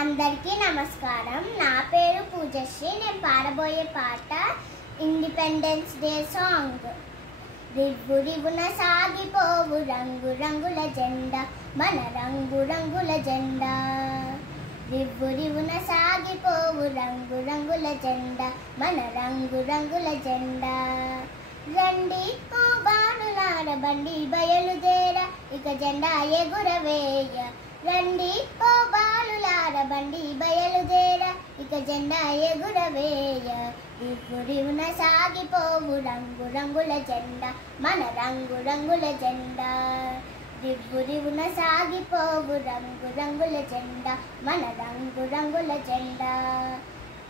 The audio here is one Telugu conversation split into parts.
అందరికీ నమస్కారం. నా పేరు పూజశ్రీ. నేను పాడబోయే పాట ఇండిపెండెన్స్ డే సాంగ్. రివ్వు రివ్వున సాగిపోవు రంగు రంగుల జెండా, మన రంగు రంగుల జెండా. రివ్వు రివ్వున సాగిపోవు రంగు రంగుల జెండా, మన రంగు రంగుల జెండా. రండి ఓ బాణులార బండి బయలుదేర, ఇక జెండా ఎగురవేయ. రండి ఓ బాలులార బండి బయలుదేర, ఇక జెండా ఎగురవేయ. రివ్వు రివ్వున సాగిపోవు రంగు రంగుల జెండా, మన రంగు రంగుల జెండా. రివ్వు రివ్వున సాగిపోవు రంగు రంగుల జెండా, మన రంగు రంగుల జెండా.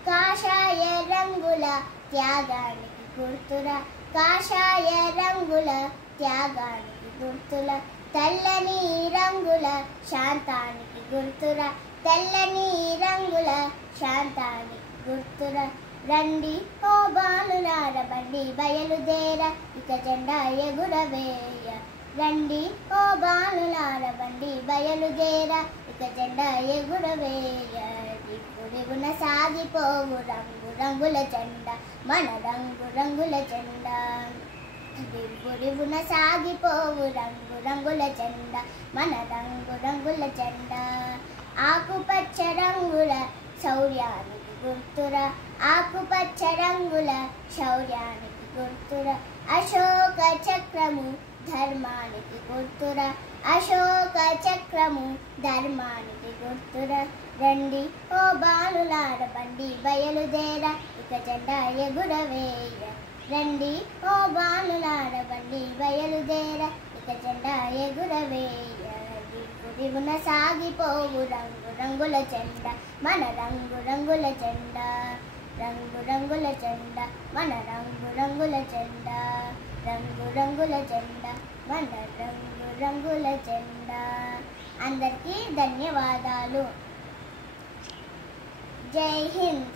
కాషాయ రంగుల త్యాగానికి గుర్తురా, కాషాయ రంగుల త్యాగానికి గుర్తుల. తెల్లని రంగుల శాంతానికి గుర్తురా, తెల్లని రంగుల శాంతానికి గుర్తురా. రండి ఓ బాలులార బండి బయలుదేర, ఇక జెండా ఎగురవేయ. రండి ఓ బాలులార బండి బయలుదేర, ఇక జెండా ఎగురవేయ. రివ్వు రివ్వున సాగిపోవు రంగు రంగుల జెండా, మన రంగు రంగుల జెండా. రివ్వు రివ్వున సాగిపోవు రంగు రంగుల జెండా, మన రంగు రంగుల జెండా. ఆకుపచ్చ రంగుల శౌర్యానికి గుర్తురా, ఆకుపచ్చ రంగుల శౌర్యానికి గుర్తురా. అశోక చక్రము ధర్మానికి గుర్తురా, అశోక చక్రము ధర్మానికి గుర్తురా. రండి ఓ బాలులార బండి బయలుదేర, ఇక జెండా ఎగురవేయ. రండి ఓ బాలులార బండి బయలుదేర, ఇక జెండా ఎగురవేయ. రివ్వు రివ్వున సాగిపోవు రంగు రంగుల జెండా, మన రంగు రంగుల జెండా. రంగు రంగుల జెండా, మన రంగు రంగుల జెండా. రంగు రంగుల జెండా, మన రంగు రంగుల జెండా. అందరికీ ధన్యవాదాలు. జై హింద్.